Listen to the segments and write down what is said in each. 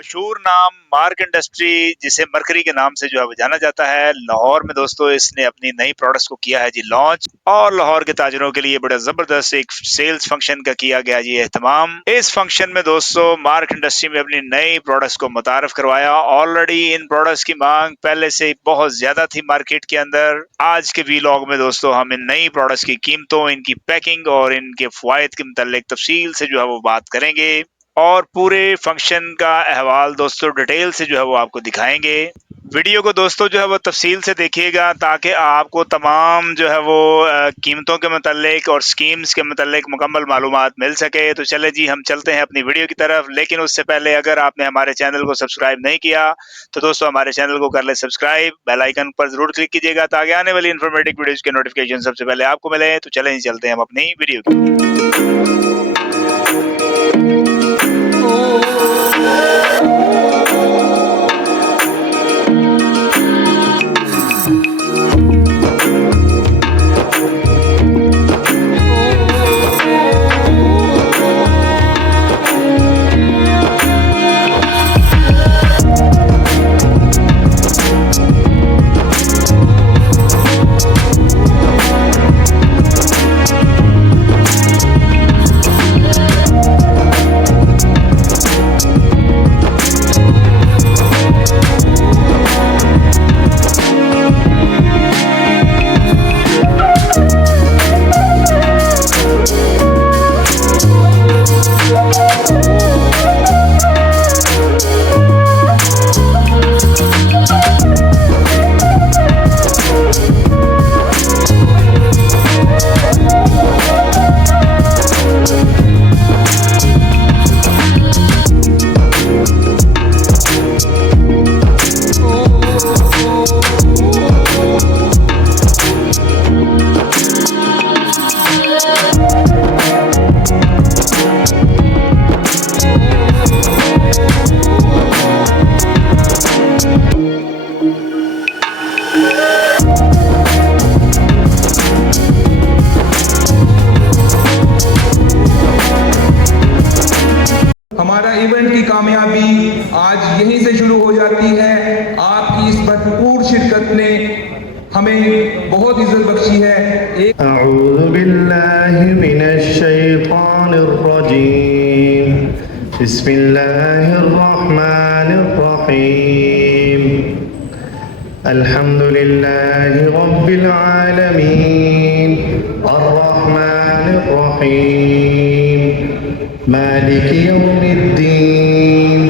मशहूर नाम mark industry, जिसे मरकरी के नाम से जो है वो जाना जाता है, लाहौर में दोस्तों इसने अपनी नई प्रोडक्ट्स को किया है जी लॉन्च। और लाहौर के ताजरों के लिए बड़ा जबरदस्त एक सेल्स फंक्शन का किया गया जी एहतमाम। इस फंक्शन में दोस्तों मार्क इंडस्ट्री में अपनी नई प्रोडक्ट्स को मुतारफ करवाया। ऑलरेडी इन प्रोडक्ट्स की मांग पहले से बहुत ज्यादा थी मार्केट के अंदर। आज के वीलॉग में दोस्तों हम इन नई प्रोडक्ट्स की कीमतों, इनकी पैकिंग और इनके फवायद के मुतालिक तफसील से जो है वो बात करेंगे और पूरे फंक्शन का अहवाल दोस्तों डिटेल से जो है वो आपको दिखाएंगे। वीडियो को दोस्तों जो है वो तफसील से देखिएगा ताकि आपको तमाम जो है वो कीमतों के मुतालिक और स्कीम्स के मुतालिक मुकम्मल मालूमात मिल सके। तो चले जी हम चलते हैं अपनी वीडियो की तरफ, लेकिन उससे पहले अगर आपने हमारे चैनल को सब्सक्राइब नहीं किया तो दोस्तों हमारे चैनल को कर ले सब्सक्राइब, बेल आइकन पर जरूर क्लिक कीजिएगा ताकि आने वाली इन्फॉर्मेटिव वीडियोज के नोटिफिकेशन सबसे पहले आपको मिले। तो चले जी चलते हैं हम अपनी वीडियो की। हमारा इवेंट की कामयाबी आज यहीं से शुरू हो जाती है। आपकी इस भरपूर शिरकत ने हमें बहुत इज्जत बख्शी है। अऊज़ु बिल्लाहि मिनश शैतानिर रजीम, बिस्मिल्लाहिर रहमानिर रहीम, अल्हम्दुलिल्लाहि रब्बिल आलमीन, अर्रहमानिर रहीम, मालिकि यौमिद्दीन,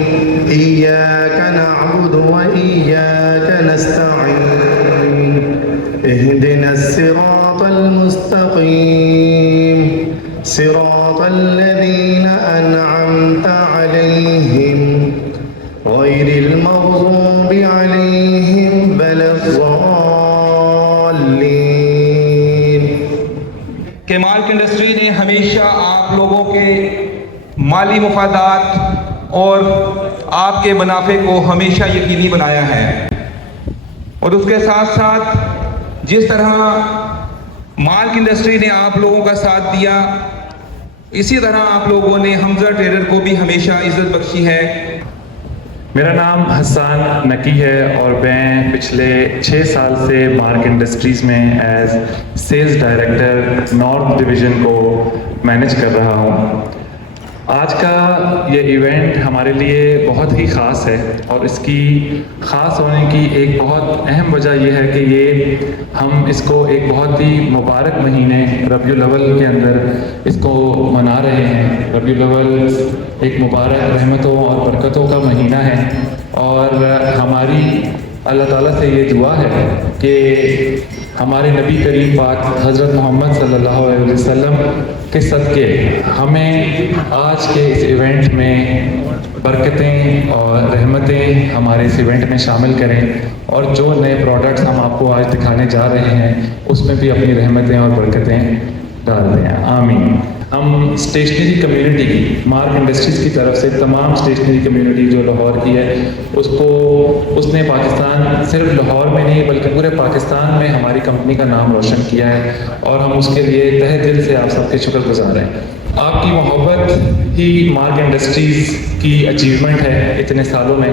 इय्याका नअबुदु व इय्याका नस्तईन, इहदिनस सिरातल मुस्तकीम, सिरातल लज़ीना अनअमता अलैहिम, गैरिल मग़ज़ूबि अलैहिम वलद्दाल्लीन। कि मार्क इंडस्ट्री ने हमेशा आप लोगों के माली मुफादात और आपके मुनाफे को हमेशा यकीनी बनाया है, और उसके साथ साथ जिस तरह मार्क इंडस्ट्री ने आप लोगों का साथ दिया, इसी तरह आप लोगों ने हमजा ट्रेडर को भी हमेशा इज्जत बख्शी है। मेरा नाम हसन नकी है और मैं पिछले 6 साल से मार्क इंडस्ट्रीज़ में as sales director north division को मैनेज कर रहा हूँ। आज का ये इवेंट हमारे लिए बहुत ही ख़ास है और इसकी ख़ास होने की एक बहुत अहम वजह यह है कि ये हम इसको एक बहुत ही मुबारक महीने रबीउल अव्वल के अंदर इसको मना रहे हैं। रबीउल अव्वल एक मुबारक रहमतों और बरकतों का महीना है और हमारी अल्लाह ताला से ये दुआ है कि हमारे नबी करीम पाक हज़रत मोहम्मद सल्लल्लाहु अलैहि वसल्लम के सदक़े हमें आज के इस इवेंट में बरकतें और रहमतें हमारे इस इवेंट में शामिल करें और जो नए प्रोडक्ट्स हम आपको आज दिखाने जा रहे हैं उसमें भी अपनी रहमतें और बरकतें डाल दें। आमीन। हम स्टेशनरी कम्युनिटी की मार्क इंडस्ट्रीज़ की तरफ से तमाम स्टेशनरी कम्युनिटी जो लाहौर की है उसने पाकिस्तान सिर्फ लाहौर में नहीं बल्कि पूरे पाकिस्तान में हमारी कंपनी का नाम रोशन किया है और हम उसके लिए तहे दिल से आप सबके शुक्रगुजार हैं। आपकी मोहब्बत ही मार्क इंडस्ट्रीज़ की अचीवमेंट है इतने सालों में।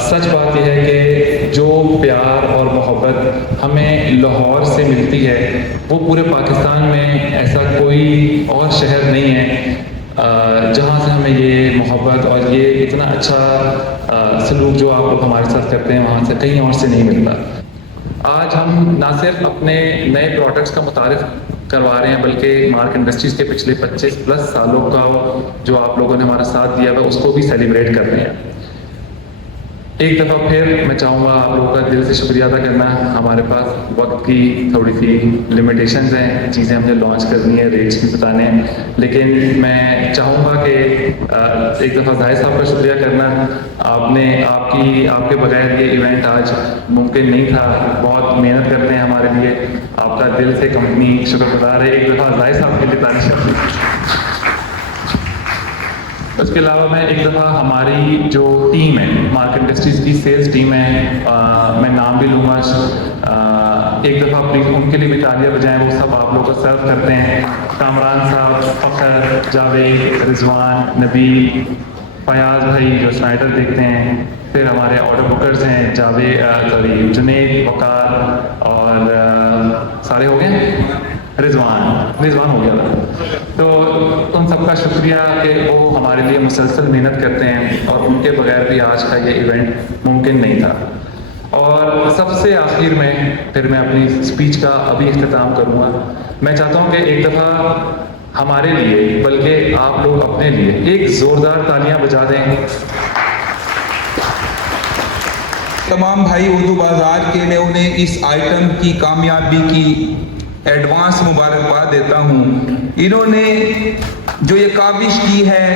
सच बात यह है कि जो प्यार और मोहब्बत हमें लाहौर से मिलती है वो पूरे पाकिस्तान में ऐसा कोई और शहर नहीं है जहाँ से हमें ये मोहब्बत और ये इतना अच्छा सलूक जो आप लोग हमारे साथ करते हैं वहाँ से कहीं और से नहीं मिलता। आज हम ना सिर्फ अपने नए प्रोडक्ट्स का मुतारिफ करवा रहे हैं बल्कि मार्क इंडस्ट्रीज़ के पिछले 25+ सालों का जो आप लोगों ने हमारा साथ दिया है उसको भी सेलिब्रेट कर रहे हैं। एक दफ़ा फिर मैं चाहूँगा आप लोगों का दिल से शुक्रिया अदा करना। हमारे पास वक्त की थोड़ी सी लिमिटेशंस हैं, चीज़ें हमने लॉन्च करनी है, रेट्स भी बताने हैं, लेकिन मैं चाहूँगा कि एक दफ़ा जाहिद साहब का शुक्रिया करना। आपके बगैर ये इवेंट आज मुमकिन नहीं था। बहुत मेहनत करते हैं हमारे लिए, आपका दिल से कंपनी शुक्रगुजार है। एक दफ़ा जाहिद साहब के लिए तारीफ करते हैं। उसके अलावा मैं एक दफ़ा हमारी जो टीम है मार्क इंडस्ट्रीज़ की सेल्स टीम है, मैं नाम भी लूँगा, एक दफ़ा प्लीज़ उनके लिए भी तालियां बजाएं। वो सब आप लोगों को सर्व करते हैं। कामरान साहब, फ़खर, जावेद, रिजवान, नबील, फयाज भाई जो स्नाइडर देखते हैं, फिर हमारे ऑर्डर बुकर्स हैं जुनेद, वकार और सारे हो गए, रिजवान हो गया था। तो उन सबका शुक्रिया कि वो हमारे लिए मुसलसल मेहनत करते हैं और उनके बगैर भी आज का ये इवेंट मुमकिन नहीं था। और सबसे आखिर में फिर मैं अपनी स्पीच का अभी इख्तिताम करूँगा। मैं चाहता हूँ कि एक दफ़ा हमारे लिए बल्कि आप लोग अपने लिए एक ज़ोरदार तालियां बजा दें। तमाम भाई उर्दू बाजार के, मैं उन्हें इस आइटम की कामयाबी की एडवांस मुबारकबाद देता हूँ। इन्होंने जो ये काविश की है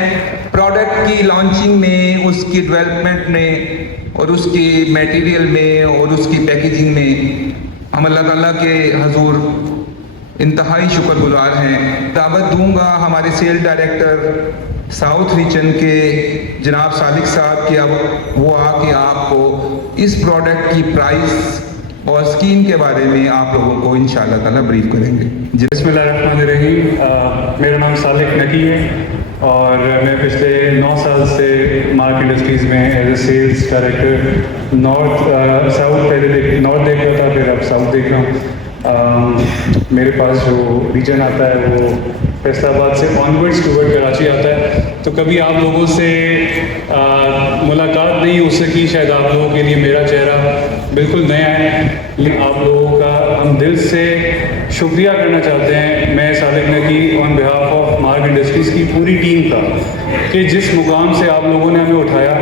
प्रोडक्ट की लॉन्चिंग में, उसकी डेवलपमेंट में और उसकी मटेरियल में और उसकी पैकेजिंग में, हम अल्लाह ताला के हजूर इंतहाई शुक्रगुजार हैं। दावत दूंगा हमारे सेल डायरेक्टर साउथ रीजन के जनाब सादिक साहब के, अब वो आके आपको इस प्रोडक्ट की प्राइस और स्कीम के बारे में आप लोगों को इंशाअल्लाह ताला ब्रीफ करेंगे। बिस्मिल्लाहिर्रहमानिर्रहीम। मेरा नाम सादिक नकी है और मैं पिछले 9 साल से मार्क इंडस्ट्रीज़ में as a sales director south पहले नॉर्थ देख रहा था, फिर अब साउथ देख रहा हूँ। मेरे पास जो रीजन आता है वो फैसलाबाद से ऑनवर्ड्स टूवर्ड कराची आता है। तो कभी आप लोगों से मुलाकात नहीं हो सकी, शायद आप लोगों के लिए मेरा चेहरा बिल्कुल नया है, लेकिन आप लोगों का हम दिल से शुक्रिया करना चाहते हैं। मैं सादिक नकी on behalf of mark industries की पूरी टीम का कि जिस मुकाम से आप लोगों ने हमें उठाया,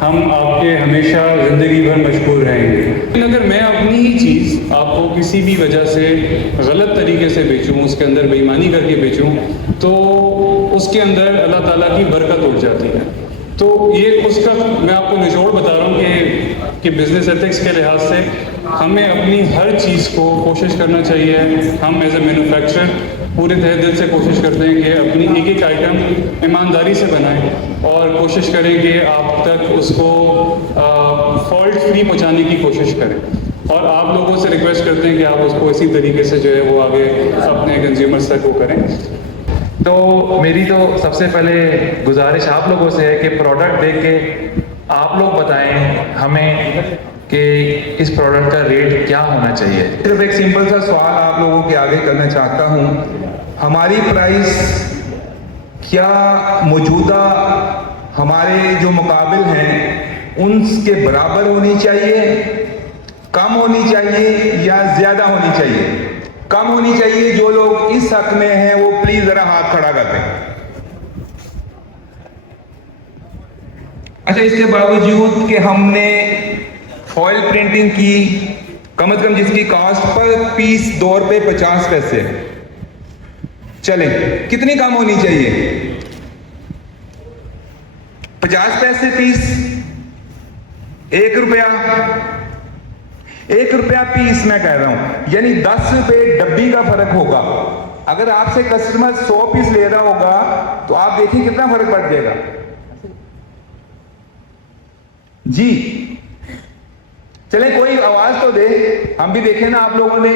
हम आपके हमेशा ज़िंदगी भर मशहूर रहेंगे। लेकिन अगर मैं अपनी ही चीज़ आपको किसी भी वजह से गलत तरीके से बेचूं, उसके अंदर बेईमानी करके बेचूं, तो उसके अंदर अल्लाह ताला की बरकत उठ जाती है। तो ये उसका मैं आपको निचोड़ बता रहा हूँ कि बिज़नेस एथिक्स के लिहाज से हमें अपनी हर चीज़ को कोशिश करना चाहिए। हम एज ए मैन्युफैक्चरर पूरे तहे दिल से कोशिश करते हैं कि अपनी एक एक आइटम ईमानदारी से बनाएं और कोशिश करें कि आप तक उसको फॉल्ट फ्री पहुंचाने की कोशिश करें। और आप लोगों से रिक्वेस्ट करते हैं कि आप उसको इसी तरीके से जो है वो आगे अपने कंज्यूमर्स तक वो करें। तो मेरी तो सबसे पहले गुजारिश आप लोगों से है कि प्रोडक्ट देख के आप लोग बताएं हमें कि इस प्रोडक्ट का रेट क्या होना चाहिए। सिर्फ एक सिंपल सा सवाल आप लोगों के आगे करना चाहता हूँ, हमारी प्राइस क्या मौजूदा हमारे जो मुकाबिल हैं उनके बराबर होनी चाहिए, कम होनी चाहिए या ज़्यादा होनी चाहिए? कम होनी चाहिए। जो लोग इस हक में हैं वो प्लीज जरा हाथ खड़ा कर दें। अच्छा, इसके बावजूद कि हमने फॉइल प्रिंटिंग की, कम से कम जिसकी कॉस्ट पर पीस ₹2.50 चले, कितनी कम होनी चाहिए? 50 पैसे पीस, ₹1 पीस मैं कह रहा हूं, यानी 10 रुपए डब्बी का फर्क होगा। अगर आपसे कस्टमर 100 पीस ले रहा होगा तो आप देखिए कितना फर्क पड़ जाएगा जी। चले कोई आवाज तो दे, हम भी देखें ना आप लोगों ने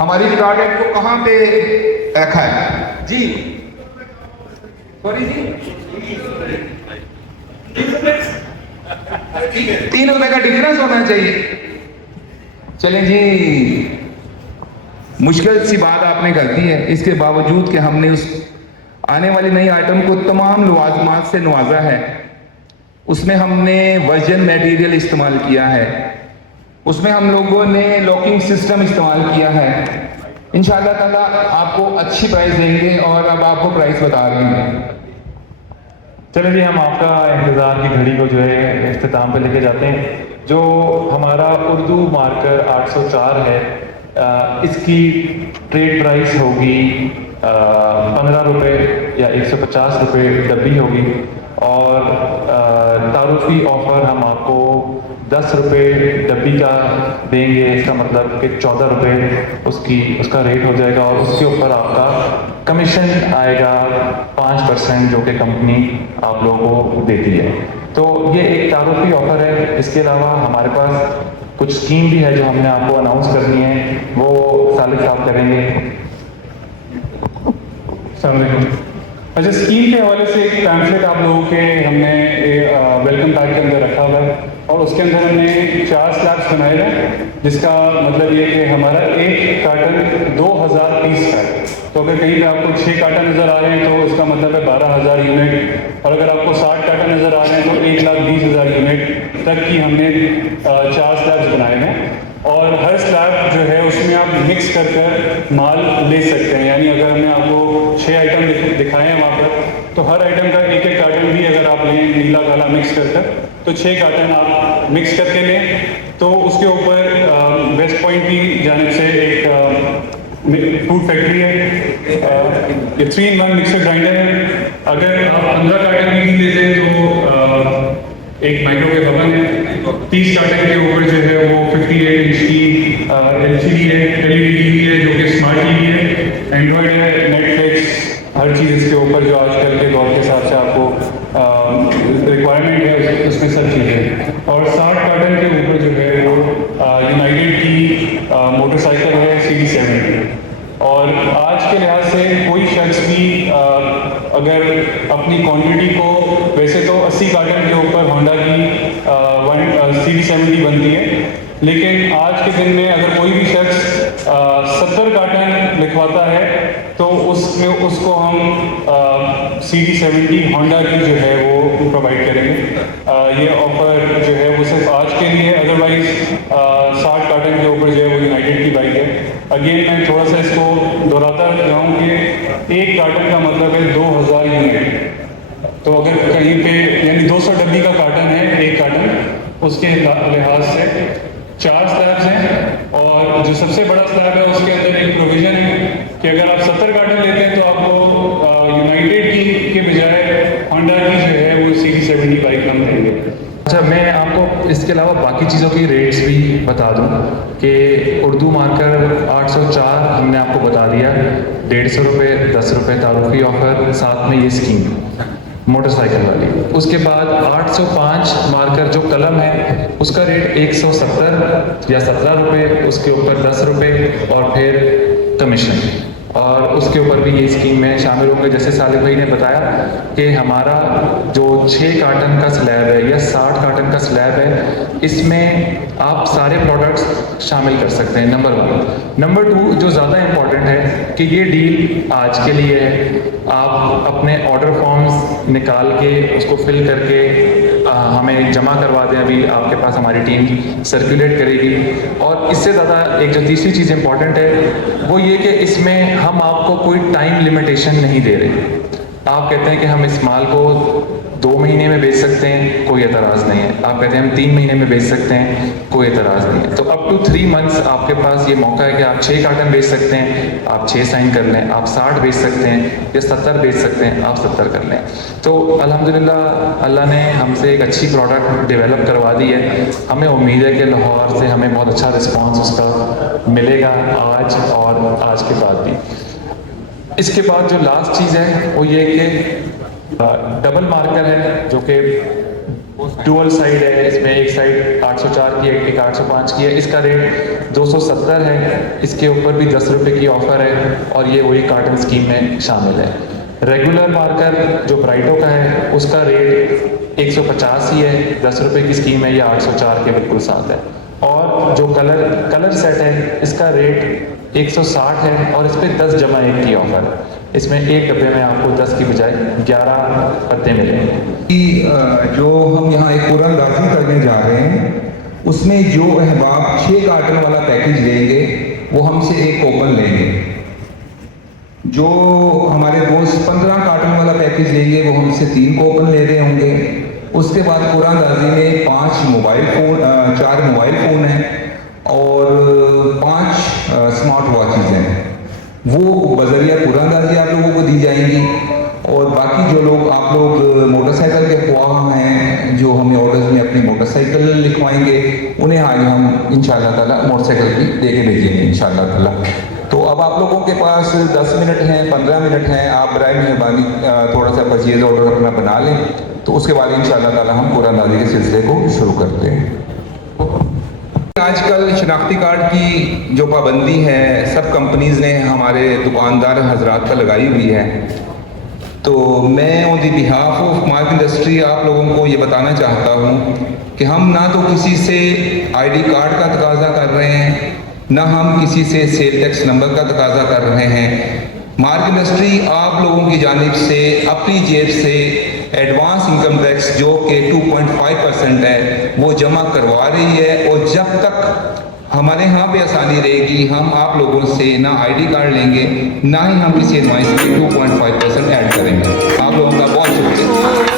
हमारी प्रोडक्ट को कहां पे रखा है जी। सॉरी जी, 3 रुपए का डिफरेंस होना चाहिए। चलें जी, मुश्किल सी बात आपने कर दी है, इसके बावजूद कि हमने उस आने वाली नई आइटम को तमाम लवाजमात से नवाजा है। उसमें हमने वर्जन मटेरियल इस्तेमाल किया है, उसमें हम लोगों ने लॉकिंग सिस्टम इस्तेमाल किया है। इंशाअल्लाह ताला आपको अच्छी प्राइस देंगे और अब आपको प्राइस बता रहे हैं। चलिए जी, हम आपका इंतज़ार की घड़ी को जो है इख्तिताम पे लेके जाते हैं। जो हमारा उर्दू मार्कर 804 है, इसकी ट्रेड प्राइस होगी 15 रुपये या 150 रुपये डब्बी होगी, और तारुफी ऑफ़र हम आपको 10 रुपये डब्बी का देंगे। इसका मतलब कि 14 रुपये उसका रेट हो जाएगा, और उसके ऊपर आपका कमीशन आएगा 5% जो कि कंपनी आप लोगों को देती है। तो ये एक तारुफी ऑफ़र है। इसके अलावा हमारे पास कुछ स्कीम भी है जो हमने आपको अनाउंस करनी है, वो सालिक साहब करेंगे। अस्सलाम वालेकुम। अच्छा, स्कीम के हवाले से एक पैम्फलेट आप लोगों के हमने वेलकम पैक के अंदर रखा हुआ है, और उसके अंदर हमने 4 स्लैब्स बनाए हैं, जिसका मतलब ये कि हमारा एक कार्टन 2000 पीस का है। तो अगर कहीं पे आपको 6 कार्टन नज़र आ रहे हैं तो इसका मतलब है 12,000 यूनिट, और अगर आपको 60 कार्टन नज़र आ रहे हैं तो 1,20,000 यूनिट तक की हमने 4 स्लैब्स बनाए हैं। और हर स्लैब जो है उसमें आप मिक्स कर माल ले सकते हैं। यानी अगर मैं आपको 6 आइटम दिखाए हैं वहाँ पर, तो हर आइटम का एक एक कार्टन भी अगर आप लें नीला काला मिक्स कर तो 6 कार्टन आप मिक्स करके लें। तो उसके ऊपर वेस्ट पॉइंट की जानिब से एक फूड फैक्ट्री है, ये 3-in-1 मिक्सर ग्राइंडर है। अगर आप 15 कार्टन की लेते हैं तो एक माइक्रोवेव ओवन है। 30 कार्टन के ऊपर जो है वो 58 इंच की LCD है, LED टीवी है जो कि स्मार्ट टीवी है, एंड्रॉयड है, नेटफ्लिक्स, हर चीज़ इसके ऊपर जो आजकल के दौर के हिसाब से आपको रिक्वायरमेंट है उसमें सब चीज़ें। और 60 कार्टन के ऊपर जो है वो यूनाइटेड की मोटरसाइकिल है CD70। और आज के लिहाज से कोई शख्स भी अगर अपनी क्वांटिटी को, वैसे तो 80 कार्टन के ऊपर होंडा की CD70 बनती है, लेकिन आज के दिन में अगर कोई भी शख्स 70 कार्टन लिखवाता है तो उसमें उसको हम CD70 होंडा की जो है वो प्रोवाइड करेंगे। ये ऑफर जो है वो सिर्फ आज के लिए, अदरवाइज 60 कार्टन के ऊपर जो है वो यूनाइटेड की बाइक है। अगेन मैं थोड़ा सा इसको दोहराता जाऊँ कि एक कार्टन का मतलब है 2000 यूनिट। तो अगर कहीं पे यानी 200 डब्बी का कार्टन है एक कार्टन, उसके लिहाज से 4 स्लैब्स हैं, और जो सबसे बड़ा स्लैब है उसके अंदर एक प्रोविज़न है कि अगर आप 70 कार्टन लेते हैं तो आपको यूनाइटेड की के बजाय होंडा की जो है वो CD70 बाइक हम देंगे। अच्छा, मैं आपको इसके अलावा बाकी चीज़ों की रेट्स भी बता दूं कि उर्दू मार्कर 804 हमने आपको बता दिया, 150 रुपये, 10 रुपये तारुफी ऑफ़र, साथ में ये स्कीम मोटरसाइकिल वाली। उसके बाद 805 मार्कर जो कलम है उसका रेट 170 या 17 रुपये, उसके ऊपर 10 रुपये और फिर कमीशन, और उसके ऊपर भी ये स्कीम में शामिल होंगे। जैसे सालिक भाई ने बताया कि हमारा जो 6 कार्टन का स्लैब है या 60 कार्टन का स्लैब है, इसमें आप सारे प्रोडक्ट्स शामिल कर सकते हैं, नंबर 1। नंबर 2 जो ज़्यादा इम्पॉर्टेंट है कि ये डील आज के लिए है। आप अपने ऑर्डर फॉर्म्स निकाल के उसको फिल करके हमें जमा करवा दें, अभी आपके पास हमारी टीम सर्कुलेट करेगी। और इससे ज़्यादा एक जो तीसरी चीज़ इम्पॉर्टेंट है वो ये कि इसमें हम आपको कोई टाइम लिमिटेशन नहीं दे रहे। आप कहते हैं कि हम इस माल को 2 महीने में बेच सकते हैं, कोई एतराज़ नहीं है। आप कहते हैं हम 3 महीने में बेच सकते हैं, कोई एतराज़ नहीं है। तो अप टू 3 मंथ्स आपके पास ये मौका है कि आप 6 कार्टन बेच सकते हैं, आप 6 साइन कर लें, आप 60 बेच सकते हैं या 70 बेच सकते हैं, आप 70 कर लें। तो अल्हम्दुलिल्लाह अल्लाह ने हमसे एक अच्छी प्रोडक्ट डेवलप करवा दी है। हमें उम्मीद है कि लाहौर से हमें बहुत अच्छा रिस्पॉन्स उसका मिलेगा आज और आज के बाद भी। इसके बाद जो लास्ट चीज़ है वो ये कि डबल मार्कर है जो कि डुअल साइड है। इसमें एक साइड 804 की है, एक 805 की है। इसका रेट 270 है। इसके ऊपर भी 10 रुपये की ऑफ़र है और ये वही कार्टन स्कीम में शामिल है। रेगुलर मार्कर जो ब्राइटो का है उसका रेट 150 ही है, 10 रुपये की स्कीम है, ये 804 के बिल्कुल साथ है। और जो कलर सेट है इसका रेट 160 है और इस पर 10 जमा 1 की ऑफर है। इसमें एक डब्बे में आपको 10 की बजाय 11 पत्ते मिलेंगे। कि जो हम यहाँ एक कुरानदाजी करने जा रहे हैं उसमें जो अहबाब 6 कार्टन वाला पैकेज लेंगे वो हमसे एक कूपन लेंगे। जो हमारे दोस्त 15 कार्टन वाला पैकेज लेंगे वो हमसे 3 कूपन ले रहे होंगे। उसके बाद कुरानदाजी में 4 मोबाइल फ़ोन हैं और 5 स्मार्ट वॉचेज़ हैं, वो बजरिया कुरानदाजी आप लोगों को दी जाएंगी। और बाकी जो लोग आप लोग मोटरसाइकिल के ख्वाह हैं जो हमें ऑर्डर्स में अपनी मोटरसाइकिल लिखवाएंगे उन्हें आज हम इंशाअल्लाह ताला मोटरसाइकिल भी दे के भेजेंगे इंशाअल्लाह ताला। तो अब आप लोगों के पास 10 मिनट हैं, 15 मिनट हैं, आप बराए मेहरबानी थोड़ा सा परचेज ऑर्डर अपना बना लें, तो उसके बाद इंशाअल्लाह ताला हम कुरानदाजी के सिलसिले को शुरू करते हैं। आजकल शनाख्ती कार्ड की जो पाबंदी है सब कंपनीज ने हमारे दुकानदार हजरात पर लगाई हुई है, तो मैं on the behalf of mark industry आप लोगों को ये बताना चाहता हूँ कि हम ना तो किसी से आईडी कार्ड का तकाजा कर रहे हैं, ना हम किसी से सेल टैक्स नंबर का तकाजा कर रहे हैं। मार्क इंडस्ट्री आप लोगों की जानिब से अपनी जेब से एडवांस इनकम टैक्स जो कि 2.5% है वो जमा करवा रही है। और जब तक हमारे यहाँ पे आसानी रहेगी हम आप लोगों से ना आईडी कार्ड लेंगे, ना ही हम किसी एडवाइस में 2.5% ऐड करेंगे। आप लोगों का बहुत शुक्रिया।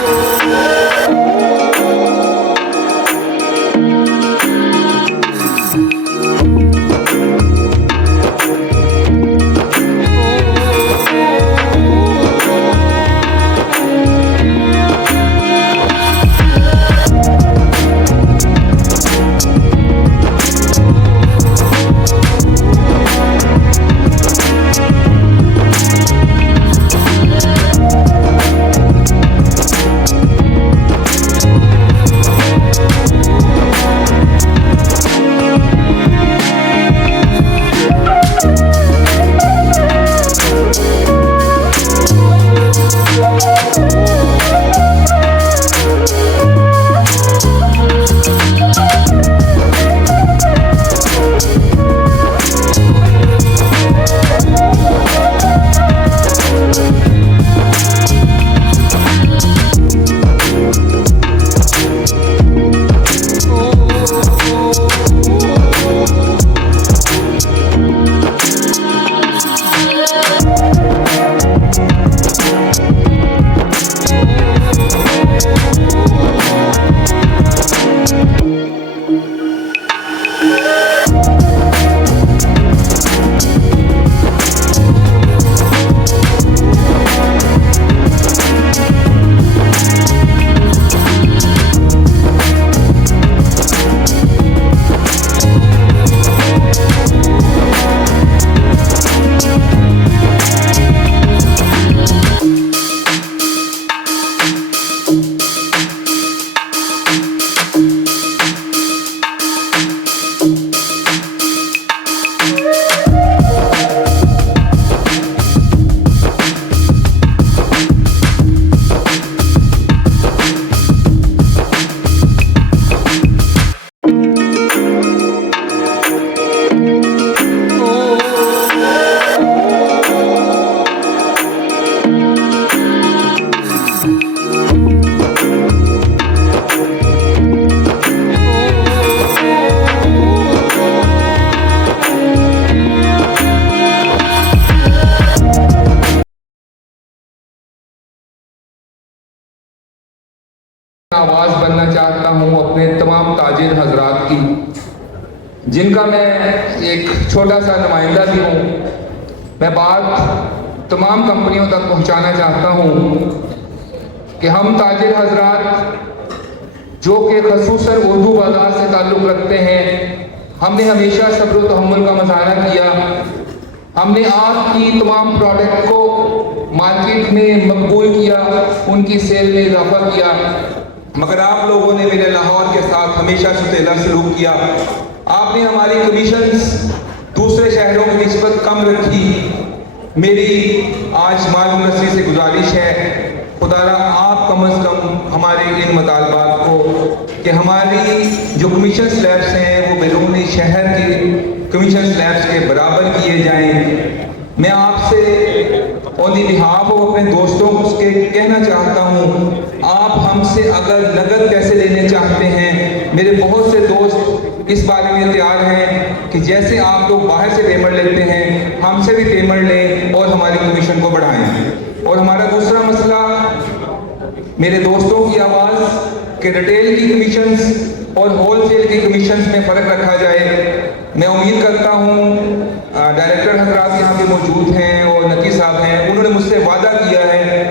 आवाज़ बनना चाहता हूँ अपने तमाम ताजिर हजरात की, जिनका मैं एक छोटा सा नुमाइंदा भी हूँ। मैं बात तमाम कंपनियों तक पहुँचाना चाहता हूँ कि हम ताजिर हजरात जो कि खसूसन उर्दू बाज़ार से ताल्लुक़ रखते हैं, हमने हमेशा सब्र व तहम्मुल का मुज़ाहरा किया। हमने आपकी तमाम प्रोडक्ट को मार्केट में मकबूल किया, उनकी सेल में इजाफा किया, मगर आप लोगों ने मेरे लाहौर के साथ हमेशा सुतेला सलूक किया। आपने हमारी कमीशंस दूसरे शहरों की निस्बत कम रखी मेरी आज मार्क इंडस्ट्री से गुजारिश है, खुदारा आप कम अज़ कम हमारे इन मुतालबात को कि हमारी जो कमीशन स्लैब्स हैं वो बैरून शहर के कमीशन स्लैब्स के बराबर किए जाएं। मैं आपसे ऑन दी बिहाफ ऑफ अपने दोस्तों को उसके कहना चाहता हूँ, आप हमसे अगर नगद पैसे लेने चाहते हैं, मेरे बहुत से दोस्त इस बारे में तैयार हैं कि जैसे आप लोग बाहर से पेमेंट लेते हैं हमसे भी पेमेंट लें और हमारी कमीशन को बढ़ाएं। और हमारा दूसरा मसला, मेरे दोस्तों की आवाज़ कि रिटेल की कमीशंस और होलसेल की कमीशंस में फ़र्क रखा जाए। मैं उम्मीद करता हूँ डायरेक्टर हजरात यहाँ पे मौजूद हैं और नकी साहब हैं, उन्होंने मुझसे वादा किया है,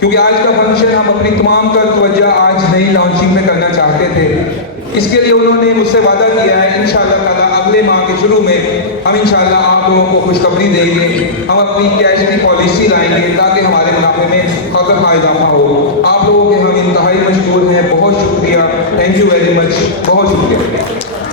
क्योंकि आज का फंक्शन हम अपनी तमाम तर तवज्जो आज नई लॉन्चिंग में करना चाहते थे। इसके लिए उन्होंने मुझसे वादा किया है इंशाअल्लाह ताला अगले माह के शुरू में हम इंशाअल्लाह आप लोगों को खुशखबरी देंगे, हम अपनी कैश की पॉलिसी लाएंगे ताकि हमारे मुनाफे में खासा इजाफा हो। आप लोगों के हम इंतहाई मशहूर हैं, बहुत शुक्रिया, थैंक यू वेरी मच, बहुत शुक्रिया।